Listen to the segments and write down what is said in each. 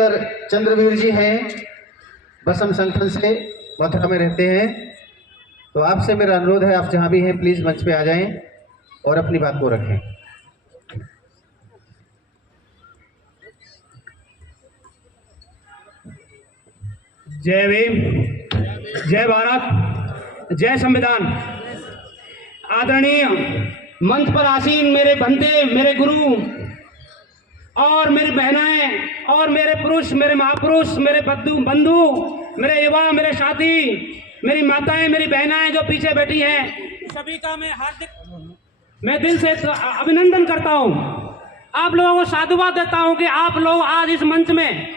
Brigadier Chandraveer जी हैं, बसम संगठन से मथुरा में रहते हैं। तो आपसे मेरा अनुरोध है, आप जहां भी हैं प्लीज मंच पे आ जाएं और अपनी बात को रखें। जय भीम, जय भारत, जय संविधान। आदरणीय मंच पर आसीन मेरे बंधे, मेरे गुरु और मेरी बहनें और मेरे पुरुष, मेरे महापुरुष, मेरे बंधु, मेरे युवा, मेरे साथी, मेरी माताएं, मेरी बहनें जो पीछे बैठी हैं, सभी का मैं दिल से अभिनंदन करता हूं। आप लोगों को साधुवाद देता हूं कि आप लोग आज इस मंच में,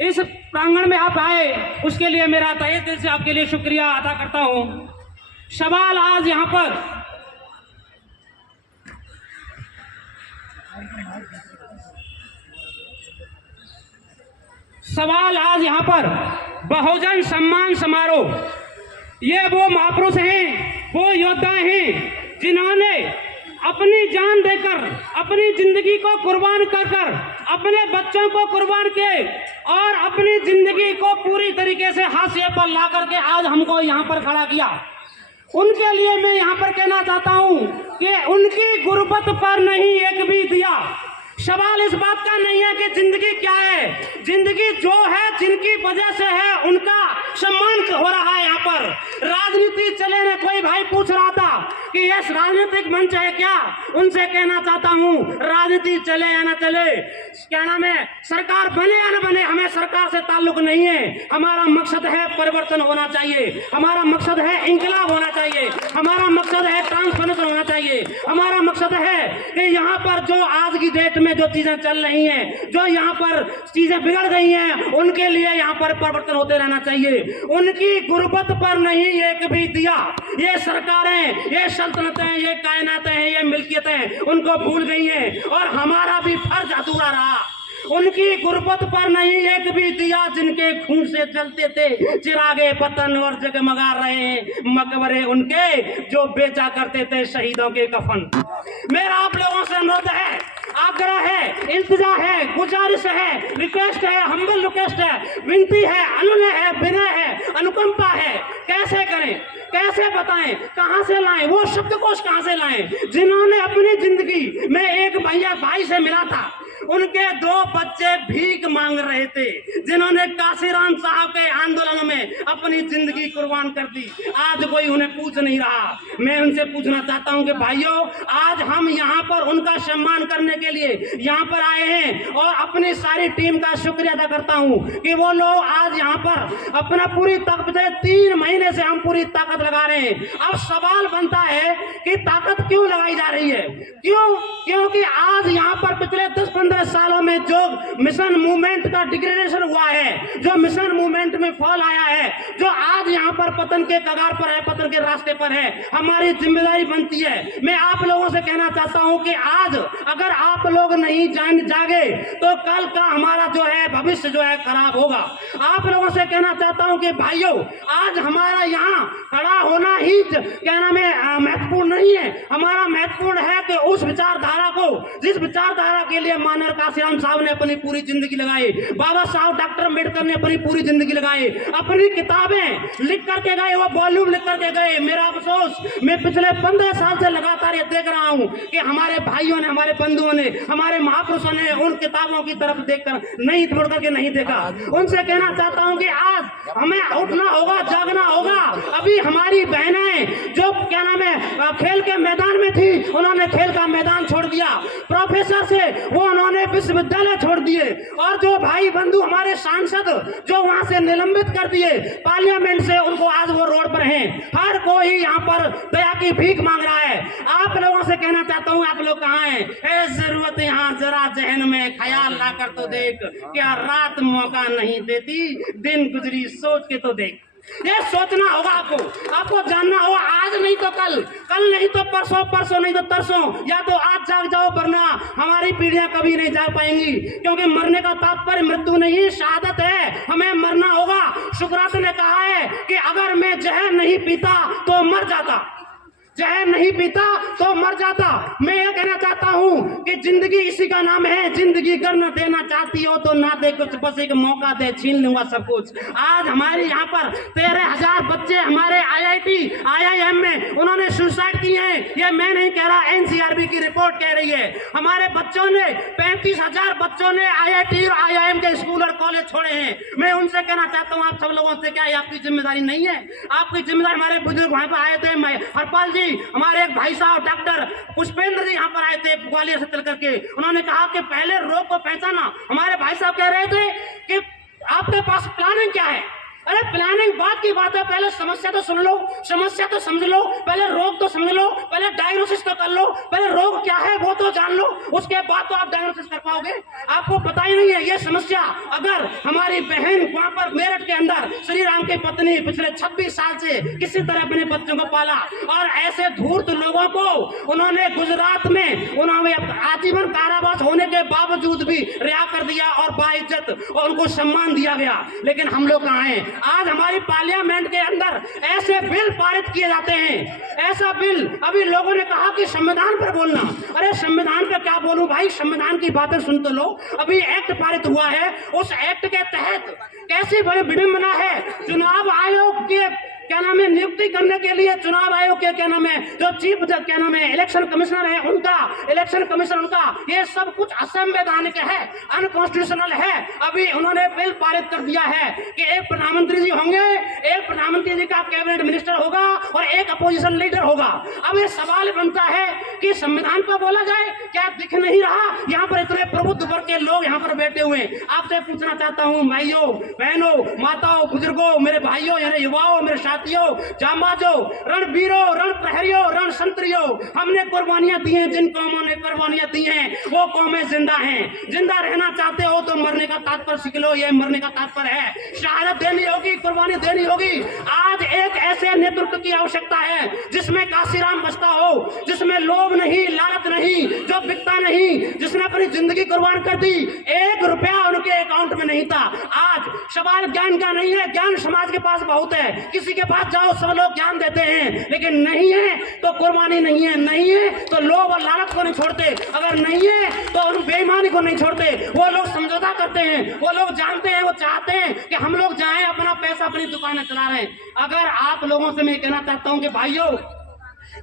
इस प्रांगण में आप आए, उसके लिए मेरा तहे दिल से आपके लिए शुक्रिया अदा करता हूं। सवाल आज यहाँ पर बहुजन सम्मान समारोह, ये वो महापुरुष हैं, वो योद्धा हैं जिन्होंने अपनी जान देकर, अपनी जिंदगी को कुर्बान कर कर, अपने बच्चों को कुर्बान किए और अपनी जिंदगी को पूरी तरीके से हाशिए पर ला करके आज हमको यहाँ पर खड़ा किया। उनके लिए मैं यहाँ पर कहना चाहता हूँ कि उनकी गुर्बत पर नहीं एक भी दिया। सवाल इस बात का नहीं है कि जिंदगी क्या है, जिंदगी जो है, जिनकी वजह से है, उनका सम्मान हो रहा है। यहाँ पर राजनीति चले न, कोई भाई पूछ रहा था कि ये राजनीतिक मंच है क्या, उनसे कहना चाहता हूँ राजनीति चले या न चले, क्या नाम है, सरकार बने या न बने, हमें सरकार से ताल्लुक नहीं है। हमारा मकसद है परिवर्तन होना चाहिए, हमारा मकसद है इंकलाब होना चाहिए, हमारा मकसद है ट्रांसफॉर्मेशन होना चाहिए, हमारा मकसद है कि यहाँ पर जो आज की डेट में जो चीजें चल रही हैं, जो यहाँ पर चीजें बिगड़ गई हैं, उनके लिए यहाँ पर परिवर्तन होते रहना चाहिए। उनकी गुर्बत पर नहीं एक भी दिया। ये सरकारें, ये सल्तनतें, ये कायनातें हैं, ये मिल्कियतें उनको भूल गई हैं और हमारा भी फर्ज अधूरा रहा। उनकी गुर्बत पर नहीं एक भी दिया, जिनके खून से जलते थे चिरागे पतन और जगमगा रहे मकबरे उनके, जो बेचा करते थे शहीदों के कफन। मेरा आप लोगों से अनुरोध है, आग्रह है, इल्तिजा है, गुजारिश है, रिक्वेस्ट है, हम्बल रिक्वेस्ट है, विनती है, अनुनय है, विनय है, अनुकंपा है। कैसे करें, कैसे बताएं, कहां से लाएं, वो शब्दकोश कहां से लाएं जिन्होंने अपनी जिंदगी में, एक भैया भाई से मिला था, उनके 2 बच्चे भीख मांग रहे थे, जिन्होंने काशीराम साहब के आंदोलन में अपनी जिंदगी कुर्बान कर दी। आज कोई उन्हें पूछ नहीं रहा। मैं उनसे पूछना चाहता हूं कि भाइयों, आज हम यहाँ पर उनका सम्मान करने के लिए यहाँ पर आए हैं और अपनी सारी टीम का शुक्रिया अदा करता हूं कि वो लोग आज यहाँ पर अपना पूरी ताकत, 3 महीने से हम पूरी ताकत लगा रहे हैं। अब सवाल बनता है कि ताकत क्यों लगाई जा रही है, क्योंकि आज यहाँ पर पिछले 10-15 सालों में जो मिशन मूवमेंट का डिग्रेडेशन हुआ है, जो मिशन मूवमेंट में फॉल आया है, जो आज यहाँ पर पतन के कगार पर है, पतन के रास्ते पर है, हमारी जिम्मेदारी बनती है। मैं आप लोगों से कहना चाहता हूं कि आज अगर आप लोग नहीं जागे तो कल का हमारा जो है भविष्य जो है खराब होगा। आप लोगों से कहना चाहता हूं कि भाइयों, आज हमारा यहाँ खड़ा होना ही क्या नाम है महत्वपूर्ण नहीं है। हमारा महत्वपूर्ण है कि उस विचारधारा को, जिस विचारधारा के लिए मानव काशीराम साहब ने अपनी पूरी जिंदगी लगाई, बाबा साहब डॉक्टर अम्बेडकर ने अपनी पूरी जिंदगी लगाई, अपनी किताबें लिख करके गए, वो वॉल्यूम लिख करके गए। मेरा अफसोस, मैं पिछले 15 साल से लगातार ये देख रहा हूं कि हमारे भाइयों ने, हमारे बंधुओं ने, हमारे महापुरुषों ने उन किताबों की तरफ देखकर नहीं, मुड़ करके नहीं देखा। उनसे कहना चाहता हूं कि आज हमें उठना होगा, जागना होगा। अभी हमारी बहनें जो क्या नाम है खेल के मैदान में थी, उन्होंने खेल का मैदान छोड़ दिया, प्रोफेसर से वो उन्होंने विश्वविद्यालय छोड़ दिए, और जो भाई बंधु हमारे सांसद जो वहां से निलंबित कर दिए पार्लियामेंट से, उनको आज वो रोड पर हैं। हर कोई यहाँ पर दया की भीख मांग रहा है। आप लोगों से कहना चाहता हूँ, आप लोग कहाँ हैं? है जरूरत यहाँ जरा जहन में ख्याल ला कर तो देख, क्या रात मौका नहीं देती, दिन गुजरी सोच के तो देख। ये सोचना होगा, आपको जानना होगा। आज नहीं तो कल, कल नहीं तो परसों, परसों नहीं तो तरसों, या तो आज जाग जाओ, वरना हमारी पीढ़ियां कभी नहीं जाग पाएंगी। क्योंकि मरने का तात्पर्य मृत्यु नहीं, शहादत है। हमें मरना होगा। सुकरात ने कहा है कि अगर मैं जहर नहीं पीता तो मर जाता। जहर नहीं पीता तो मर जाता। मैं ये कहना चाहता हूँ कि जिंदगी इसी का नाम है, जिंदगी अगर न देना चाहती हो तो ना दे कुछ, बस एक मौका दे, छीन लूंगा सब कुछ। आज हमारे यहाँ पर 13,000 बच्चे हमारे IIT IIM में उन्होंने सुसाइड किए हैं। ये मैं नहीं कह रहा, NCRB की रिपोर्ट कह रही है। हमारे बच्चों ने 35,000 बच्चों ने IIT और IIM के स्कूल और कॉलेज छोड़े हैं। मैं उनसे कहना चाहता हूँ, आप सब लोगों से, क्या आपकी जिम्मेदारी नहीं है? आपकी जिम्मेदारी, हमारे बुजुर्ग वहां पर आए थे, हरपाल जी, हमारे एक भाई साहब डॉक्टर पुष्पेंद्र जी यहाँ पर आए थे ग्वालियर से चल करके, उन्होंने कहा कि पहले रोग को पहचाना। हमारे भाई साहब कह रहे थे कि आपके पास प्लानिंग क्या है? अरे प्लानिंग बात की बात है, पहले समस्या तो सुन लो, समस्या तो समझ लो, पहले रोग तो समझ लो, पहले डायग्नोसिस तो कर लो, पहले रोग क्या है वो तो जान लो, उसके बाद तो आप डायग्नोसिस कर पाओगे। आपको पता ही नहीं है ये समस्या। अगर हमारी बहन वहां पर मेरठ के अंदर श्री राम की पत्नी पिछले 26 साल से किसी तरह अपने बच्चों को पाला, और ऐसे धूर्त लोगों को उन्होंने गुजरात में उन्होंने आजीवन कारावास होने के बावजूद भी रिहा कर दिया और बाइज्जत और उनको सम्मान दिया गया। लेकिन हम लोग कहाँ हैं? आज हमारी पार्लियामेंट के अंदर ऐसे बिल पारित किए जाते हैं, ऐसा बिल। अभी लोगों ने कहा कि संविधान पर बोलना, अरे संविधान पर क्या बोलूं भाई, संविधान की बातें सुन तो लो। अभी एक्ट पारित हुआ है, उस एक्ट के तहत कैसी बड़ी विडंबना है। चुनाव आयोग के क्या नाम है नियुक्ति करने के लिए, चुनाव आयोग के क्या नाम है जो चीफ क्या नाम है इलेक्शन कमिश्नर है उनका, इलेक्शन कमिश्नर उनका, ये सब कुछ असंवैधानिक है, अनकॉन्स्टिट्यूशनल है। अभी उन्होंने बिल पारित कर दिया है कि एक प्रधानमंत्री जी होंगे, एक प्रधानमंत्री जी का कैबिनेट मिनिस्टर होगा और एक अपोजिशन लीडर होगा। अब ये सवाल बनता है कि संविधान पर बोला जाए, क्या दिख नहीं रहा? यहाँ पर इतने प्रबुद्ध वर्ग के लोग यहाँ पर बैठे हुए। आपसे पूछना चाहता हूँ भाइयों, बहनों, माताओं, बुजुर्गों, मेरे भाइयों, यानी युवाओं, मेरे साथियों, जांबाजों, रणवीरों, रण प्रहरियों, रण संतरियों, हमने कुर्बानियां दी हैं। जिन कौमों ने कुर्बानियां दी हैं वो कौमें जिंदा हैं। जिंदा रहना चाहते हो तो मरने का तात्पर्य सीख लो, ये मरने का तात्पर्य है। शहादत देनी होगी, कुर्बानी देनी होगी। आज एक ऐसे नेतृत्व की आवश्यकता है जिसमें काशीराम बसता हो, जिसमें लोभ नहीं, लालच नहीं, जो बिकता नहीं, जिसने अपनी जिंदगी कुर्बान कर दी, 1 रुपया उनके अकाउंट में नहीं था। आज सवाल ज्ञान का नहीं है, ज्ञान समाज के पास बहुत है, किसी के पास जाओ सब लोग ज्ञान देते हैं, लेकिन नहीं है तो कुर्बानी नहीं है, नहीं है तो लोभ और लालच को नहीं छोड़ते, अगर नहीं है तो उन बेईमानी को नहीं छोड़ते। वो लोग समझौता करते हैं, वो लोग जानते हैं, वो चाहते हैं कि हम लोग जाएं अपना पैसा अपनी दुकानें चला रहे हैं। अगर आप लोगों से मैं कहना चाहता हूं कि भाइयों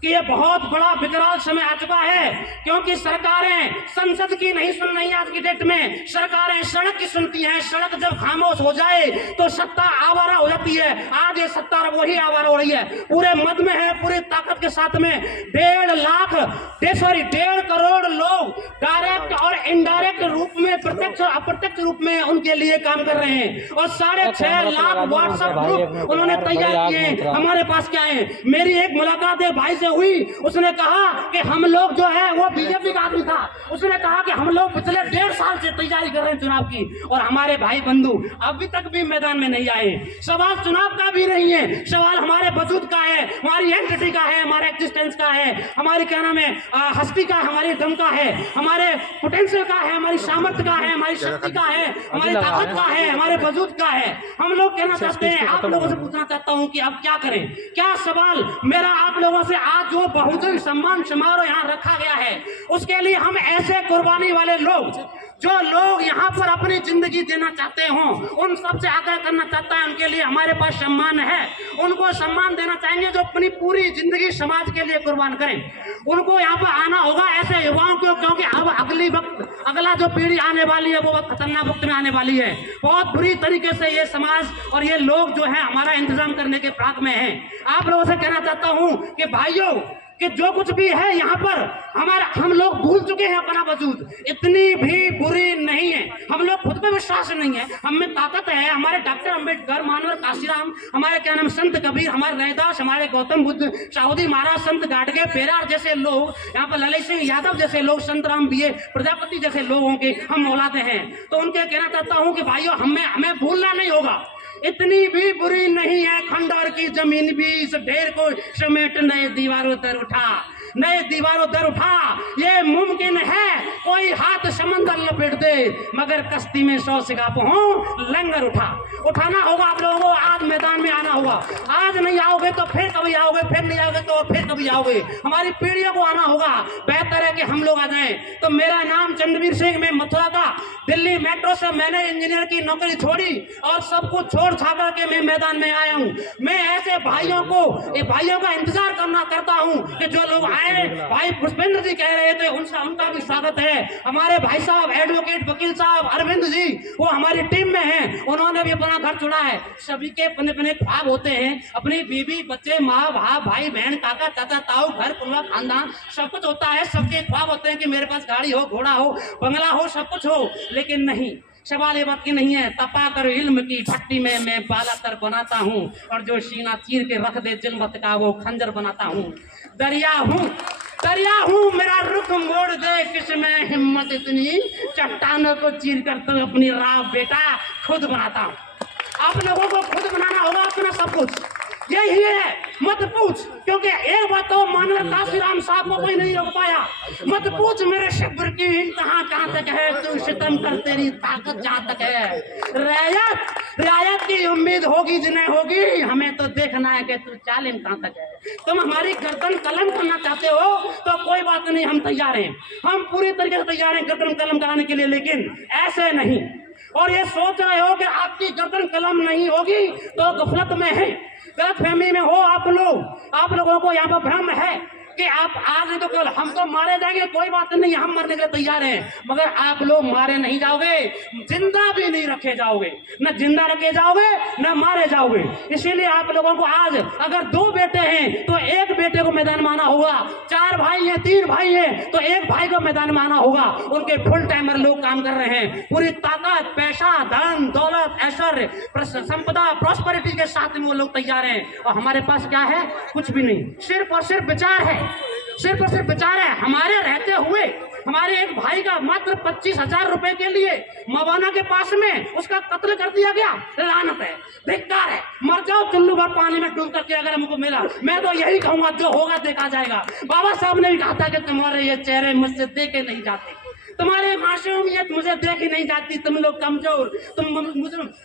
कि ये बहुत बड़ा विकराल समय आ चुका है, क्योंकि सरकारें संसद की नहीं सुन रही। आज की डेट में सरकारें सड़क की सुनती हैं। सड़क जब खामोश हो जाए तो सत्ता आवारा हो जाती है। आज ये सत्ता वही आवारा हो रही है, पूरे मद में है, पूरी ताकत के साथ में 1.5 करोड़ लोग डायरेक्ट और इनडायरेक्ट रूप में, प्रत्यक्ष और अप्रत्यक्ष रूप में उनके लिए काम कर रहे हैं। और 6.5 लाख व्हाट्सएप ग्रुप उन्होंने तैयार किए हैं। हमारे पास क्या है? मेरी एक मुलाकात है भाई से हुई, उसने कहा कि हम लोग जो है, वो बीजेपी का आदमी था, उसने कहा कि हम लोग पिछले 1.5 साल से तैयारी कर रहे हैं चुनाव की, और हमारे भाई बंधु अभी तक भी मैदान में नहीं आए। सवाल चुनाव का भी नहीं है, सवाल हमारे वजूद का है, हमारी एंटिटी का है, हमारे एक्जिस्टेंस का है, हमारी क्या नाम है हस्ती का, हमारी दम का है, हमारे पोटेंशियल का है, हमारी सामर्थ्य का है, हमारी शक्ति का है, हमारी ताकत का है, हमारे वजूद का है। हम लोग कहना चाहते हैं, आप लोगों से पूछना चाहता हूं कि अब क्या करें? क्या सवाल मेरा आप लोगों से, आज जो बहुजन सम्मान समारोह यहाँ रखा गया है, उसके लिए हम ऐसे कुर्बानी वाले लोग, जो लोग यहाँ पर अपनी जिंदगी देना चाहते हों, उन सबसे आग्रह करना चाहता है, उनके लिए हमारे पास सम्मान है। उनको सम्मान देना चाहेंगे जो अपनी पूरी जिंदगी समाज के लिए कुर्बान करें। उनको यहाँ पर आना होगा, ऐसे युवाओं को, क्योंकि अब अगला जो पीढ़ी आने वाली है वो बहुत खतरनाक वक्त में आने वाली है। बहुत बुरी तरीके से ये समाज और ये लोग जो है हमारा इंतजाम करने के प्राक में है। आप लोगों से कहना चाहता हूँ कि भाइयों, कि जो कुछ भी है यहाँ पर हम लोग भूल चुके हैं अपना वजूद। इतनी भी बुरी नहीं है, हम लोग खुद पे विश्वास नहीं है, हम में ताकत है। हमारे डॉक्टर अंबेडकर, मानवर काशीराम, हमारे क्या नाम संत कबीर, हमारे रैदास, हमारे गौतम बुद्ध, साहूदी महाराज, संत गाडगे, पेरार जैसे लोग, यहाँ पर ललित सिंह यादव जैसे लोग, संत राम बीए प्रजापति जैसे लोगों के हम औलादे हैं। तो उनके कहना चाहता हूँ कि भाइयों, हमें भूलना नहीं होगा। इतनी भी बुरी नहीं है, खंडहर की जमीन भी इस ढेर को समेट नए दीवारों पर उठा। नए दीवारों दर उठा। ये मुमकिन है कोई हाथ समंदर लपेट दे, मगर कश्ती में 100 सिकापों हो लंगर उठाना होगा आप लोगों को। आज मैदान में आना होगा। आज नहीं आओगे तो फिर कभी आओगे, फिर नहीं आओगे तो फिर कभी आओगे। हमारी पीढ़ियों को आना होगा। बेहतर है कि हम लोग आ जाएं। तो मेरा नाम चंद्रवीर सिंह, मैं मथुरा का, दिल्ली मेट्रो से मैंने इंजीनियर की नौकरी छोड़ी और सब कुछ छोड़ छाड़ के मैं मैदान में आया हूँ। मैं ऐसे भाइयों का इंतजार करता हूँ कि जो लोग आए। भाई पुष्पेंद्र जी कह रहे थे, उनका भी स्वागत है। हमारे भाई साहब एडवोकेट वकील साहब अरविंद जी, वो हमारी टीम में हैं। उन्होंने भी अपना घर चुना है। सभी के अपने अपने ख्वाब होते हैं। अपनी बीवी बच्चे माँ भाई बहन काका चाचा ताऊ घर परिवार खानदान सब कुछ होता है। सबके ख्वाब होते हैं कि मेरे पास गाड़ी हो, घोड़ा हो, बंगला हो, सब कुछ हो। लेकिन नहीं, सवाल ये बात की नहीं है। तपा कर इल्म की भट्टी में मैं बालातर बनाता हूँ और जो सीना चीर के रख दे जिल्मत का वो खंजर बनाता हूँ। दरिया हूँ मेरा रुख मोड़ दे किसमें हिम्मत इतनी, चट्टानों को चीर कर तो अपनी राह बेटा खुद बनाता हूँ। आप लोगों को खुद बनाना होगा अपना सब कुछ। यही है, मत पूछ, क्योंकि एक बात तो मानव काशीराम साहब को कोई नहीं रोक पाया। मत पूछ मेरे शिब्र की कहाँ तक है, तू सितम कर तेरी ताकत जहाँ तक है। रियायत की उम्मीद होगी जिन्हें होगी, हमें तो देखना है कि तू चालिम कहाँ तक है। तुम हमारी गर्दन कलम करना चाहते हो तो कोई बात नहीं, हम तैयार हैं। हम पूरी तरीके से तैयार हैं गर्दन कलम कराने के लिए, लेकिन ऐसे नहीं। और ये सोच रहे हो कि आपकी गर्दन कलम नहीं होगी तो गफलत में है, गलत फहमी में हो आप लोगों को यहाँ पर भ्रम है कि आप आज नहीं तो केवल हम तो मारे जाएंगे, कोई बात नहीं, हम मरने के लिए तैयार हैं। मगर आप लोग मारे नहीं जाओगे, जिंदा भी नहीं रखे जाओगे, न जिंदा रखे जाओगे न मारे जाओगे। इसीलिए आप लोगों को आज अगर 2 बेटे हैं तो एक बेटे को मैदान में आना होगा। 4 भाई हैं, 3 भाई हैं तो एक भाई को मैदान में आना होगा। उनके फुल टाइमर लोग काम कर रहे हैं। पूरी ताकत, पैसा, धन दौलत, ऐश्वर्य, संपदा, प्रॉस्पेरिटी के साथ में वो लोग तैयार हैं। और हमारे पास क्या है? कुछ भी नहीं, सिर्फ और सिर्फ विचार है। सिर्फ और सिर्फ विचार है। हमारे रहते हुए हमारे एक भाई का मात्र 25,000 रुपए के लिए मवाना के पास में उसका कत्ल कर दिया गया। लानत है, धिक्कार है। मर जाओ चुल्लू भर पानी में डूब करके अगर हमको मिला। मैं तो यही कहूंगा, जो होगा देखा जाएगा। बाबा साहब ने भी कहा था कि तुम्हारे ये चेहरे मुझसे देखे नहीं जाते, तुम्हारे मासूमियत मुझे देखी नहीं जाती, तुम लोग कमजोर, तुम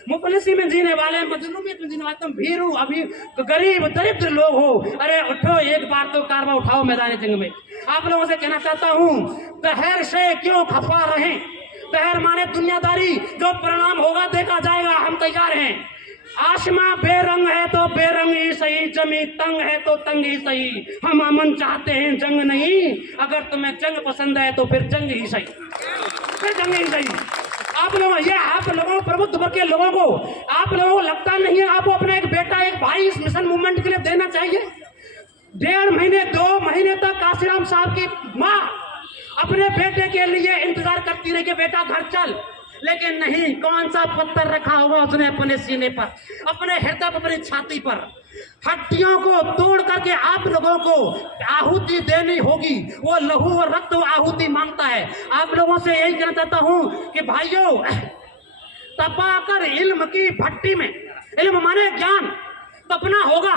मुफलिसी में जीने वाले, मजलूमियत में जीने वाले, तुम भीरू अभी गरीब दरिद्र लोग हो। अरे उठो, एक बार तो कारवा उठाओ मैदान जंग में। आप लोगों से कहना चाहता हूँ, तहर से क्यों खफा रहे। तहर माने दुनियादारी, जो परिणाम होगा देखा जाएगा। हम तैयार हैं। आसमां बेरंग है तो बेरंग ही सही, जमी तंग है तो तंग ही सही। हम अमन चाहते हैं, जंग नहीं। अगर तुम्हें जंग पसंद है तो फिर जंग ही सही, फिर जंग ही सही। आप लोगों प्रबुद्ध वर्ग के लोगों को, आप लोगों को लगता नहीं है आपको अपना एक बेटा, एक भाई इस मिशन मूवमेंट के लिए देना चाहिए? 1.5 महीने 2 महीने तक काशीराम साहब की माँ अपने बेटे के लिए इंतजार करती रही कि बेटा घर चल, लेकिन नहीं। कौन सा पत्थर रखा हुआ उसने अपने सीने पर, अपने हृदय पर, अपनी छाती पर। हड्डियों को तोड़ करके आप लोगों को आहुति देनी होगी। वो लहू और रक्त आहुति मांगता है। आप लोगों से यही कहना चाहता हूँ कि भाइयों, तपाकर इल्म की भट्टी में, इल्म माने ज्ञान, तपना होगा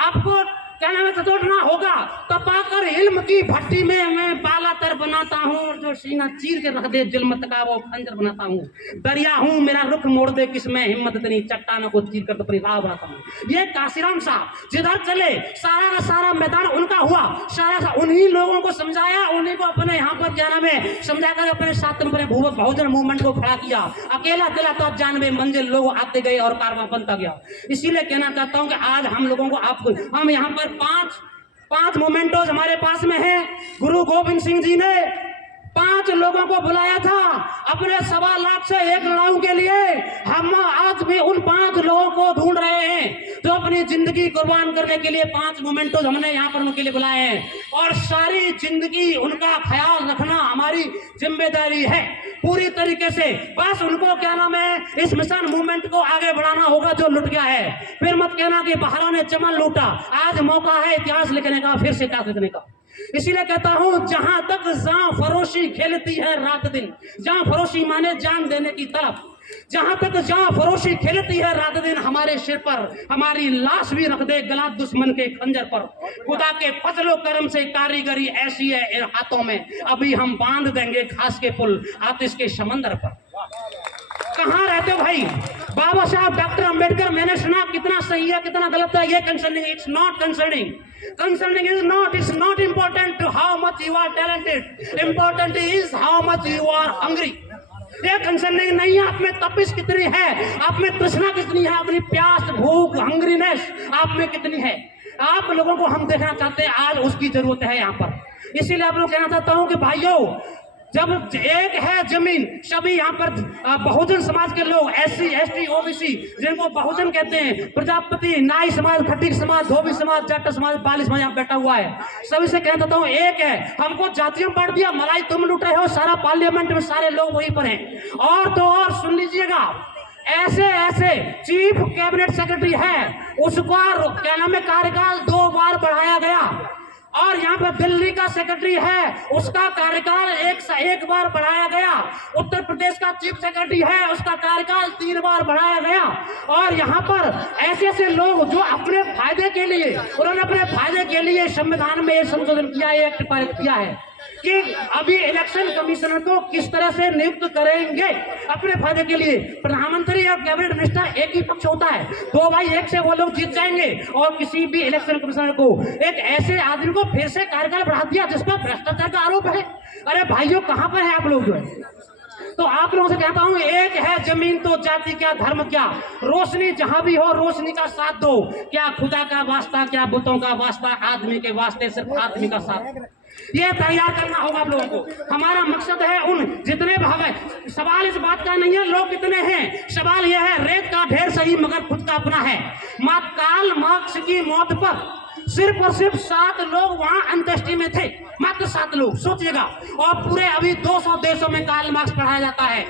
आपको, कहने में सतोड़ना होगा। तपाकर इल्म की भट्टी में मैं बालातर बनाता हूँ और जो सीना चीर के रख दे जिल्मत का वो खंजर बनाता हूँ। दरिया हूँ मेरा रुख मोड़ दे किसमें हिम्मत इतनी, चट्टानों को चीर कर अपनी राह बनाता हूँ। ये काशीराम साहब जिधर चले सारा का सारा मैदान उनका हुआ। सारा उन्हीं लोगों को समझाया, उन्हीं को अपने यहाँ पर क्या नाम है समझा कर अपने साथ में बहुजन मूवमेंट को खड़ा किया। अकेला तो 92 मंजिल लोग आते गए और कारवां बनता गया। इसीलिए कहना चाहता हूँ कि आज हम लोगों को, आपको, हम यहाँ पर 5 मोमेंटोज हमारे पास में है। गुरु गोविंद सिंह जी ने 5 लोगों को बुलाया था अपने 1.25 लाख से 1 लड़ाऊ के लिए। हम आज भी उन 5 लोगों को ढूंढ रहे हैं जो अपनी जिंदगी कुर्बान करने के लिए 5 मोमेंटोज हमने यहाँ पर उनके लिए बुलाए हैं। और सारी जिंदगी उनका ख्याल रखना हमारी जिम्मेदारी है पूरी तरीके से। बस उनको क्या नाम है, इस मिशन मूवमेंट को आगे बढ़ाना होगा जो लुट गया है। फिर मत कहना कि बाहरों ने चमन लूटा। आज मौका है इतिहास लिखने का, फिर से इतिहास लिखने का। इसीलिए कहता हूं, जहां तक जान फरोशी खेलती है रात दिन, जान फरोशी माने जान देने की तरफ, जहां तक जहां फरोशी खेलती है रात दिन हमारे सिर पर, हमारी लाश भी रख दे गला दुश्मन के खंजर पर। खुदा के फजलो करम से कारीगरी ऐसी है इन हाथों में, अभी हम बांध देंगे खास के पुल आतिश के समंदर पर। कहाँ रहते हो भाई? बाबा साहब डॉक्टर अंबेडकर, मैंने सुना कितना सही है कितना गलत है, ये concerning, it's not concerning. Concerning is not, it's not important to how much you are talented, important is how much you are hungry। ये कंसर्निंग नहीं है आप में तपिश कितनी है, आप में तृष्णा कितनी है, अपनी प्यास भूख हंग्रीनेस आप में कितनी है। आप लोगों को हम देखना चाहते हैं, आज उसकी जरूरत है यहाँ पर। इसीलिए आप लोग कहना चाहता हूँ कि भाइयों, जब एक है जमीन, सभी यहाँ पर बहुजन समाज के लोग, SC ST OBC जिनको बहुजन कहते हैं, प्रजापति, नाई समाज, खटीक समाज, धोबी समाज, जाट समाज, बाली समाज यहाँ बैठा हुआ है, सभी से कहना चाहता हूँ एक है। हमको जातियों बांट दिया, मलाई तुम लूट रहे हो, सारा पार्लियामेंट में सारे लोग वहीं पर हैं। और तो और सुन लीजिएगा, ऐसे ऐसे चीफ कैबिनेट सेक्रेटरी है, उसका क्या नाम है कार्यकाल 2 बार बढ़ाया गया। और यहाँ पर दिल्ली का सेक्रेटरी है, उसका कार्यकाल एक बार बढ़ाया गया। उत्तर प्रदेश का चीफ सेक्रेटरी है, उसका कार्यकाल 3 बार बढ़ाया गया। और यहाँ पर ऐसे ऐसे लोग जो अपने फायदे के लिए, उन्होंने अपने फायदे के लिए संविधान में संशोधन किया है, एक्ट पारित किया है कि अभी इलेक्शन कमिश्नर को किस तरह से नियुक्त करेंगे अपने फायदे के लिए। प्रधानमंत्री और कैबिनेट मिनिस्टर एक ही पक्ष होता है, 2 भाई 1 से वो लोग जीत जाएंगे। और किसी भी इलेक्शन कमिश्नर को, एक ऐसे आदमी को फिर से कार्यकाल बढ़ा दिया जिस पर भ्रष्टाचार का आरोप है। अरे भाइयों, कहां पर है आप लोग जो है? तो आप लोगों से कहता हूं, एक है जमीन तो जाति क्या धर्म क्या, रोशनी जहां भी हो रोशनी का साथ दो। क्या खुदा का वास्ता, क्या बुतों का वास्ता, आदमी के वास्ते सिर्फ आदमी का साथ। ये तैयार करना होगा आप लोगों को। हमारा मकसद है उन जितने भाग, सवाल इस बात का नहीं है लोग कितने हैं, सवाल यह है रेत का ढेर सही मगर खुद का अपना है। कार्ल मार्क्स की मौत पर सिर्फ और सिर्फ 7 लोग वहां अंत्येष्टि में थे, मात्र 7 लोग, सोचिएगा। और पूरे अभी 200 देशों में कार्ल मार्क्स पढ़ाया जाता है।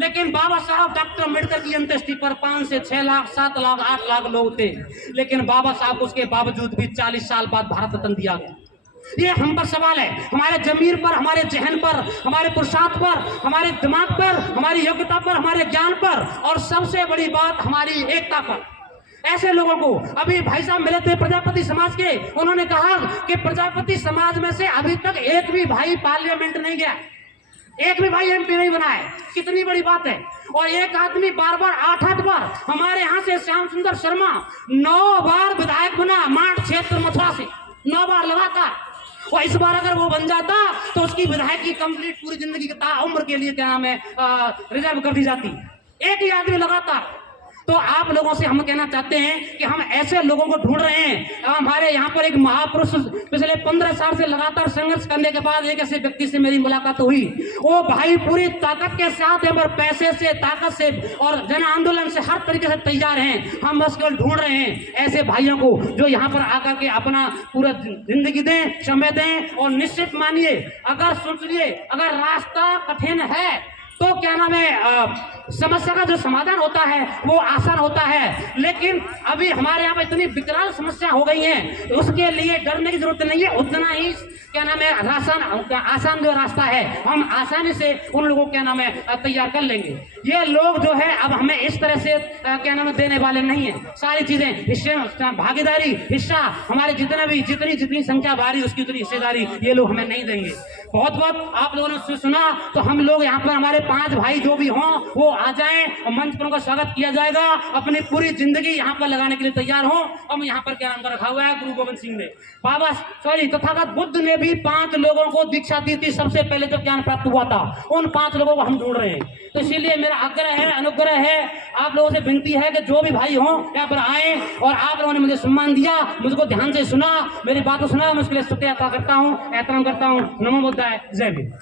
लेकिन बाबा साहब डॉक्टर अम्बेडकर की अंत्येष्टि पर 5 से 6 लाख, 7 लाख, 8 लाख लोग थे। लेकिन बाबा साहब को उसके बावजूद भी 40 साल बाद भारत रत्न दिया गया। ये हम पर सवाल है, हमारे जमीर पर, हमारे जहन पर, हमारे पुरुषार्थ पर, हमारे दिमाग पर, हमारी योग्यता पर, हमारे ज्ञान पर, और सबसे बड़ी बात हमारी एकता पर। ऐसे लोगों को अभी भाई साहब मिले थे प्रजापति समाज के, उन्होंने कहा कि प्रजापति समाज में से अभी तक एक भी भाई पार्लियामेंट नहीं गया, एक भी भाई MP नहीं बना है। कितनी बड़ी बात है। और एक आदमी बार बार 8 बार, हमारे यहाँ से श्याम सुंदर शर्मा 9 बार विधायक बना, मांड क्षेत्र मथुरा से 9 बार लगातार। और इस बार अगर वो बन जाता तो उसकी विधायक की कंप्लीट पूरी जिंदगी की उम्र के लिए क्या नाम है रिजर्व कर दी जाती। एक ही आदमी लगातार। तो आप लोगों से हम कहना चाहते हैं कि हम ऐसे लोगों को ढूंढ रहे हैं। हमारे यहाँ पर एक महापुरुष पिछले 15 साल से लगातार संघर्ष करने के बाद एक ऐसे व्यक्ति से मेरी मुलाकात हुई। वो भाई पूरी ताकत के साथ यहाँ पर पैसे से, ताकत से और जन आंदोलन से हर तरीके से तैयार हैं। हम बस केवल ढूंढ रहे हैं ऐसे भाइयों को जो यहाँ पर आकर के अपना पूरा जिंदगी दें, समय दें। और निश्चित मानिए, अगर सोचिए, अगर रास्ता कठिन है तो क्या नाम है समस्या का जो समाधान होता है वो आसान होता है। लेकिन अभी हमारे यहाँ पर इतनी विकराल समस्या हो गई है, तो उसके लिए डरने की जरूरत नहीं है। उतना ही क्या नाम है आसान जो रास्ता है, हम आसानी से उन लोगों को क्या नाम है तैयार कर लेंगे। ये लोग जो है अब हमें इस तरह से क्या नाम है देने वाले नहीं है। सारी चीजें हिस्से, भागीदारी, हिस्सा, हमारे जितनी संख्या बारी उसकी उतनी हिस्सेदारी ये लोग हमें नहीं देंगे। बहुत बहुत आप लोगों ने सुना, तो हम लोग यहाँ पर हमारे 5 भाई जो भी हों वो आ जाएं और मंच पर उनका स्वागत किया जाएगा। अपनी पूरी जिंदगी यहाँ पर लगाने के लिए तैयार हो। हम यहाँ पर क्या नाम रखा हुआ है, गुरु गोविंद सिंह ने, तथागत बुद्ध ने भी 5 लोगों को दीक्षा दी थी। सबसे पहले जो ज्ञान प्राप्त हुआ था, उन 5 लोगों को हम ढूंढ रहे हैं। तो इसीलिए मेरा आग्रह है, अनुग्रह है, आप लोगों से विनती है कि जो भी भाई हों यहाँ पर आए। और आप लोगों ने मुझे सम्मान दिया, मुझको ध्यान से सुना, मेरी बात को सुना, मैं उसके लिए शुक्रिया अदा करता हूँ, एहतराम करता हूँ। नमो बुद्धाय, जय भीम।